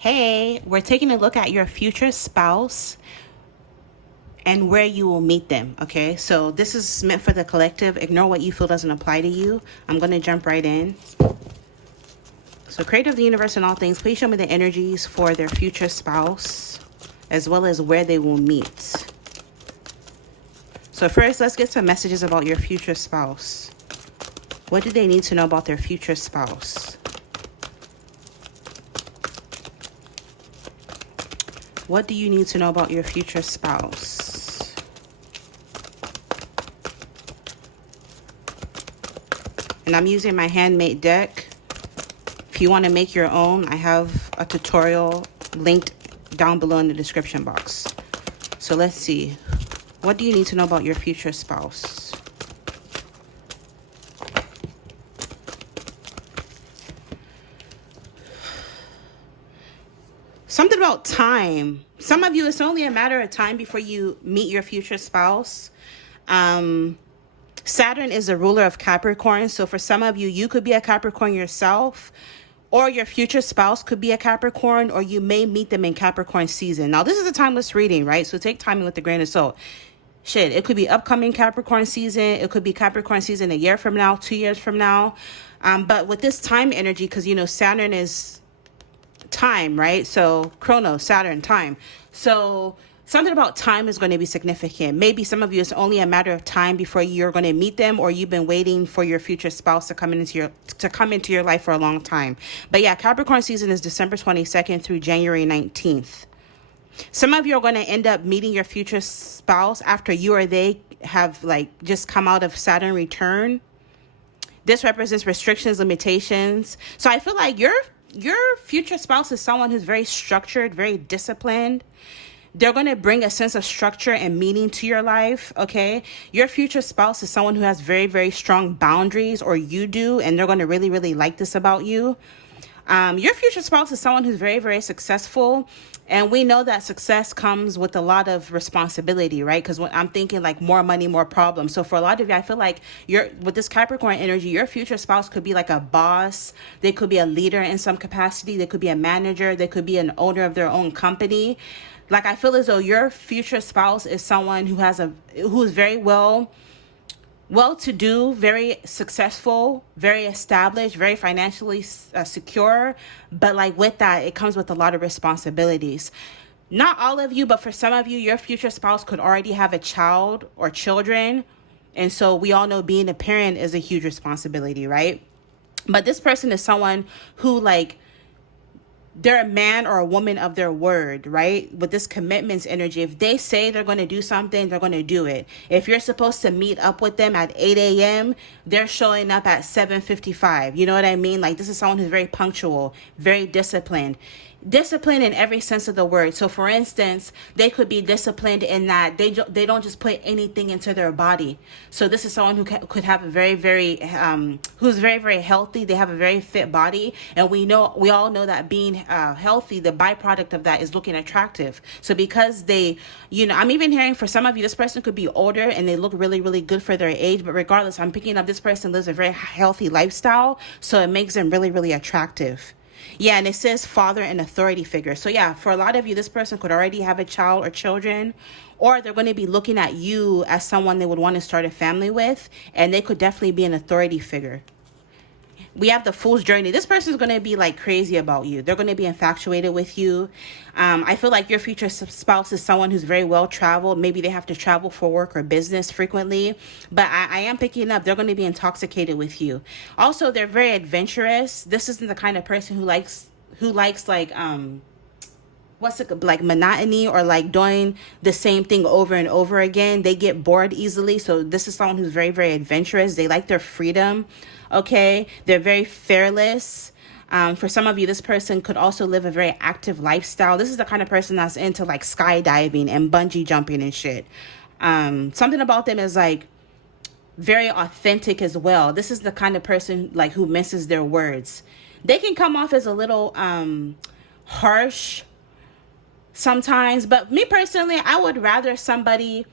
Hey, we're taking a look at your future spouse and where you will meet them, okay? So this is meant for the collective. Ignore what you feel doesn't apply to you. I'm going to jump right in. So creator of the universe and all things, please show me the energies for their future spouse as well as where they will meet. So first, let's get some messages about your future spouse. What do they need to know about their future spouse? What do you need to know about your future spouse? And I'm using my handmade deck. If you want to make your own, I have a tutorial linked down below in the description box. So let's see. What do you need to know about your future spouse? Something about time. Some of you, it's only a matter of time before you meet your future spouse. Saturn is the ruler of Capricorn. So for some of you, you could be a Capricorn yourself, or your future spouse could be a Capricorn, or you may meet them in Capricorn season. Now, this is a timeless reading, right? So take timing with a grain of salt. Shit, it could be upcoming Capricorn season. It could be Capricorn season a year from now, 2 years from now. But with this time energy, because, you know, Saturn is time, right? So Chronos, Saturn, time. So something about time is going to be significant. Maybe some of you, it's only a matter of time before you're going to meet them, or you've been waiting for your future spouse to come into your life for a long time. But yeah, Capricorn season is December 22nd through January 19th. Some of you are going to end up meeting your future spouse after you or they have like just come out of Saturn return. This represents restrictions, limitations. So I feel like your future spouse is someone who's very structured, very disciplined. They're going to bring a sense of structure and meaning to your life, okay? Your future spouse is someone who has very, very strong boundaries, or you do, and they're going to really, really like this about you. Your future spouse is someone who's very, very successful. And we know that success comes with a lot of responsibility, right? Because when I'm thinking like more money, more problems. So for a lot of you, I feel like with this Capricorn energy, your future spouse could be like a boss. They could be a leader in some capacity. They could be a manager. They could be an owner of their own company. Like, I feel as though your future spouse is someone who's very well-to-do, very successful, very established, very financially secure. But like with that, it comes with a lot of responsibilities. Not all of you, but for some of you, your future spouse could already have a child or children. And so we all know being a parent is a huge responsibility, right? But this person is someone who they're a man or a woman of their word, right? With this commitments energy, if they say they're going to do something, they're going to do it. If you're supposed to meet up with them at 8 a.m., they're showing up at 7:55. You know what I mean? Like, this is someone who's very punctual, very disciplined. Disciplined in every sense of the word. So for instance, they could be disciplined in that they don't just put anything into their body. So this is someone who could have a very, very who's very, very healthy. They have a very fit body, and we all know that being healthy, the byproduct of that is looking attractive. So because I'm even hearing for some of you, this person could be older and they look really, really good for their age, but regardless, I'm picking up this person lives a very healthy lifestyle, so it makes them really, really attractive. Yeah, and it says father and authority figure. So yeah, for a lot of you, this person could already have a child or children, or they're going to be looking at you as someone they would want to start a family with, and they could definitely be an authority figure. We have the Fool's Journey. This person is going to be like crazy about you. They're going to be infatuated with you. I feel like your future spouse is someone who's very well traveled. Maybe they have to travel for work or business frequently. But I am picking up, they're going to be intoxicated with you. Also, they're very adventurous. This isn't the kind of person who likes like like monotony, or like doing the same thing over and over again. They get bored easily. So this is someone who's very, very adventurous. They like their freedom. Okay, they're very fearless. For some of you, this person could also live a very active lifestyle. This is the kind of person that's into like skydiving and bungee jumping and shit. Something about them is like very authentic as well. This is the kind of person like who misses their words. They can come off as a little harsh sometimes, but me personally, I would rather somebody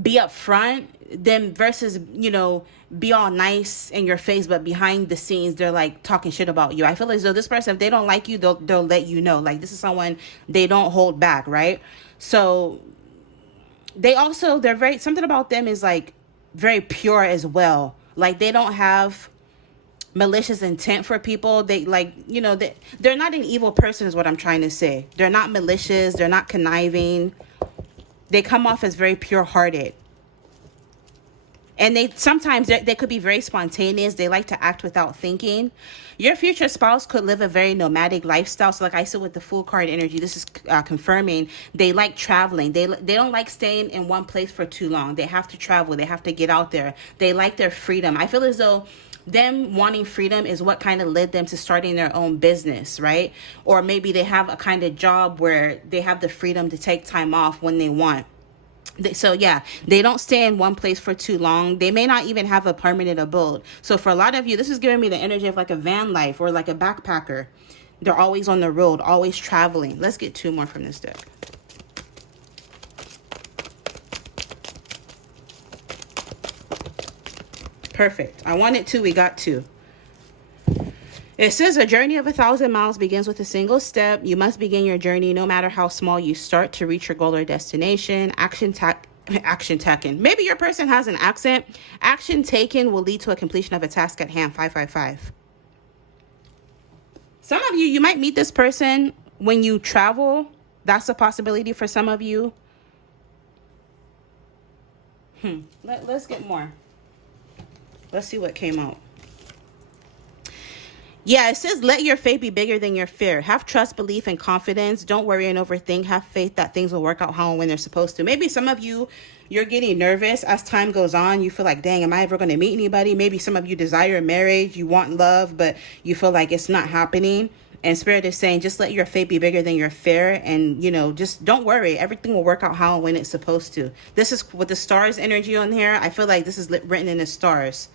be upfront them versus, be all nice in your face, but behind the scenes, they're like talking shit about you. I feel as though this person, if they don't like you, they'll let you know. Like, this is someone they don't hold back, right? So they're very, something about them is like very pure as well. Like, they don't have malicious intent for people. They like, they're not an evil person is what I'm trying to say. They're not malicious. They're not conniving. They come off as very pure-hearted. And sometimes they could be very spontaneous. They like to act without thinking. Your future spouse could live a very nomadic lifestyle. So like I said with the Fool card energy, this is confirming they like traveling. They don't like staying in one place for too long. They have to travel. They have to get out there. They like their freedom. I feel as though them wanting freedom is what kind of led them to starting their own business, right? Or maybe they have a kind of job where they have the freedom to take time off when they want. So yeah, they don't stay in one place for too long. They may not even have a permanent abode. So for a lot of you, this is giving me the energy of like a van life or like a backpacker. They're always on the road, always traveling. Let's get 2 more from this deck. Perfect. I wanted 2, we got 2. It says a journey of 1,000 miles begins with a single step. You must begin your journey no matter how small you start to reach your goal or destination. Action taken. Maybe your person has an accent. Action taken will lead to a completion of a task at hand. 555. Some of you, you might meet this person when you travel. That's a possibility for some of you. Let's get more. Let's see what came out. Yeah, it says, let your faith be bigger than your fear. Have trust, belief, and confidence. Don't worry and overthink. Have faith that things will work out how and when they're supposed to. Maybe some of you, you're getting nervous as time goes on. You feel like, dang, am I ever going to meet anybody? Maybe some of you desire marriage. You want love, but you feel like it's not happening. And Spirit is saying, just let your faith be bigger than your fear. And, just don't worry. Everything will work out how and when it's supposed to. This is with the stars energy on here. I feel like this is written in the stars.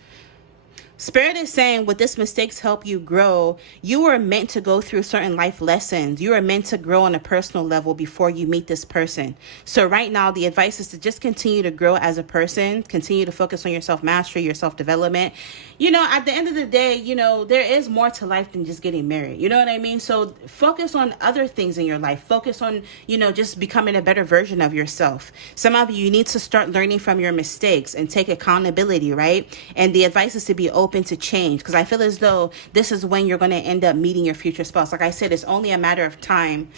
Spirit is saying, with this mistakes help you grow. You were meant to go through certain life lessons. You are meant to grow on a personal level before you meet this person. So right now, the advice is to just continue to grow as a person. Continue to focus on your self-mastery, your self-development. At the end of the day, there is more to life than just getting married. You know what I mean? So focus on other things in your life. Focus on, just becoming a better version of yourself. Some of you need to start learning from your mistakes and take accountability, right? And the advice is to be open to change, because I feel as though this is when you're going to end up meeting your future spouse. Like I said, it's only a matter of time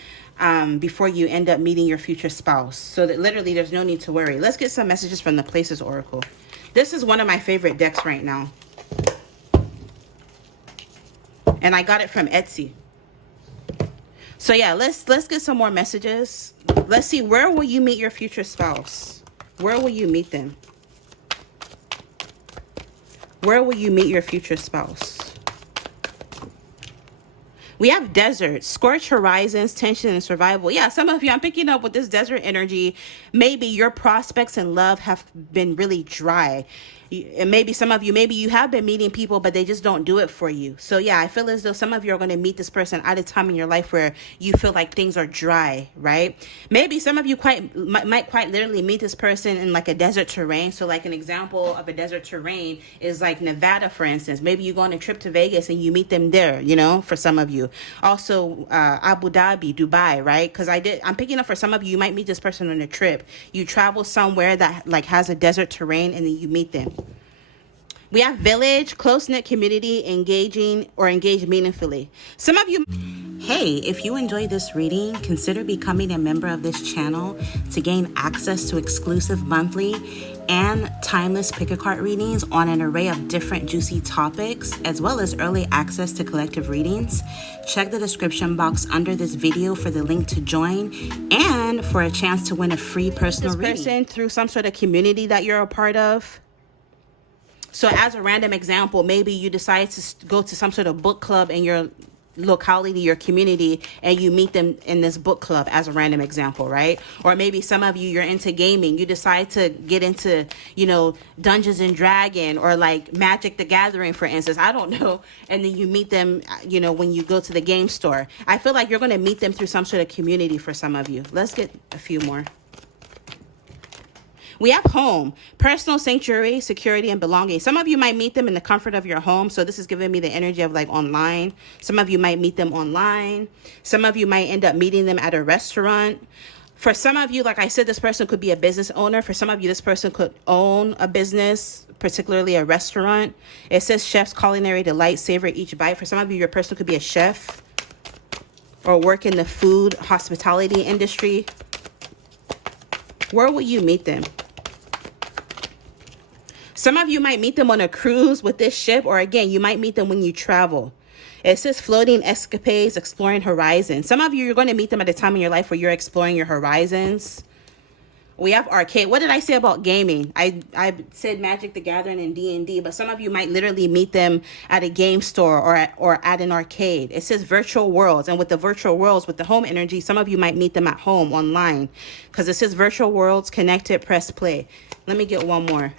before you end up meeting your future spouse. So that literally there's no need to worry. Let's get some messages from the Places Oracle. This is one of my favorite decks right now. And I got it from Etsy. So yeah, let's get some more messages. Let's see, where will you meet your future spouse? Where will you meet them? Where will you meet your future spouse? We have desert, scorched horizons, tension, and survival. Yeah, some of you, I'm picking up with this desert energy. Maybe your prospects in love have been really dry. And maybe some of you, maybe you have been meeting people, but they just don't do it for you. So yeah, I feel as though some of you are going to meet this person at a time in your life where you feel like things are dry, right? Maybe some of you might quite literally meet this person in like a desert terrain. So like an example of a desert terrain is like Nevada, for instance. Maybe you go on a trip to Vegas and you meet them there, for some of you. Also, Abu Dhabi, Dubai, right? Because I'm picking up for some of you, you might meet this person on a trip. You travel somewhere that like has a desert terrain and then you meet them. We have village, close-knit community, engage meaningfully. Some of you... Hey, if you enjoyed this reading, consider becoming a member of this channel to gain access to exclusive monthly and timeless pick-a-card readings on an array of different juicy topics, as well as early access to collective readings. Check the description box under this video for the link to join and for a chance to win a free personal reading. This person through some sort of community that you're a part of. So as a random example, maybe you decide to go to some sort of book club in your locality, your community, and you meet them in this book club as a random example, right? Or maybe some of you, you're into gaming. You decide to get into, Dungeons and Dragons or like Magic the Gathering, for instance. I don't know. And then you meet them, when you go to the game store. I feel like you're going to meet them through some sort of community for some of you. Let's get a few more. We have home, personal sanctuary, security, and belonging. Some of you might meet them in the comfort of your home. So this is giving me the energy of like online. Some of you might meet them online. Some of you might end up meeting them at a restaurant. For some of you, like I said, this person could be a business owner. For some of you, this person could own a business, particularly a restaurant. It says chef's culinary delight, savor each bite. For some of you, your person could be a chef or work in the food hospitality industry. Where will you meet them? Some of you might meet them on a cruise with this ship, or again, you might meet them when you travel. It says floating escapades, exploring horizons. Some of you, you're going to meet them at a time in your life where you're exploring your horizons. We have arcade. What did I say about gaming? I said Magic the Gathering and D&D, but some of you might literally meet them at a game store or at an arcade. It says virtual worlds, and with the virtual worlds, with the home energy, some of you might meet them at home online because it says virtual worlds, connected, press play. Let me get one more.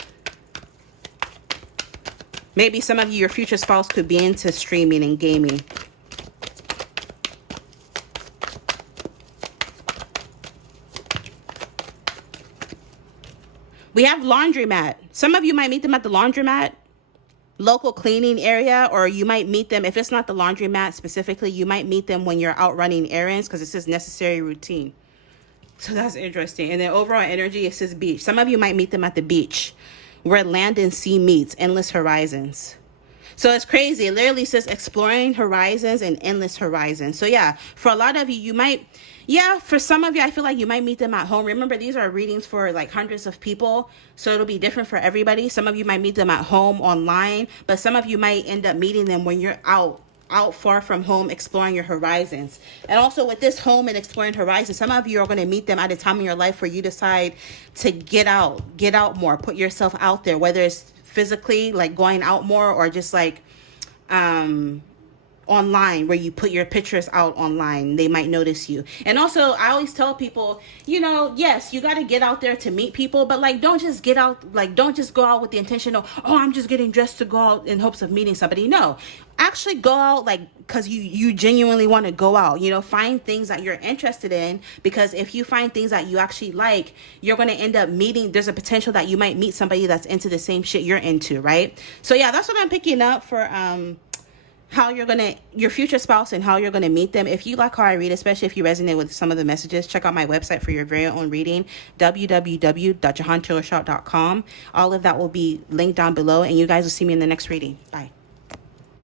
Maybe some of you, your future spouse could be into streaming and gaming. We have laundromat. Some of you might meet them at the laundromat, local cleaning area, or you might meet them, if it's not the laundromat specifically, you might meet them when you're out running errands because it says necessary routine. So that's interesting. And then overall energy, it says beach. Some of you might meet them at the beach where land and sea meets, endless horizons. So it's crazy. It literally says exploring horizons and endless horizons. So yeah, for a lot of you, you might, for some of you, I feel like you might meet them at home. Remember, these are readings for like hundreds of people. So it'll be different for everybody. Some of you might meet them at home online, but some of you might end up meeting them when you're out far from home, exploring your horizons. And also with this home and exploring horizons, some of you are going to meet them at a time in your life where you decide to get out more, put yourself out there, whether it's physically like going out more or just like online, where you put your pictures out online. They might notice you. And also, I always tell people, yes, you got to get out there to meet people, but like, don't just get out, like, don't just go out with the intention of, I'm just getting dressed to go out in hopes of meeting somebody. No, actually go out like because you genuinely want to go out. Find things that you're interested in, because if you find things that you actually like, you're going to end up meeting, there's a potential that you might meet somebody that's into the same shit you're into, right? So yeah, that's what I'm picking up for how your future spouse and how you're going to meet them. If you like how I read, especially if you resonate with some of the messages, check out my website for your very own reading, www.jehantillershot.com. All of that will be linked down below, and you guys will see me in the next reading. Bye.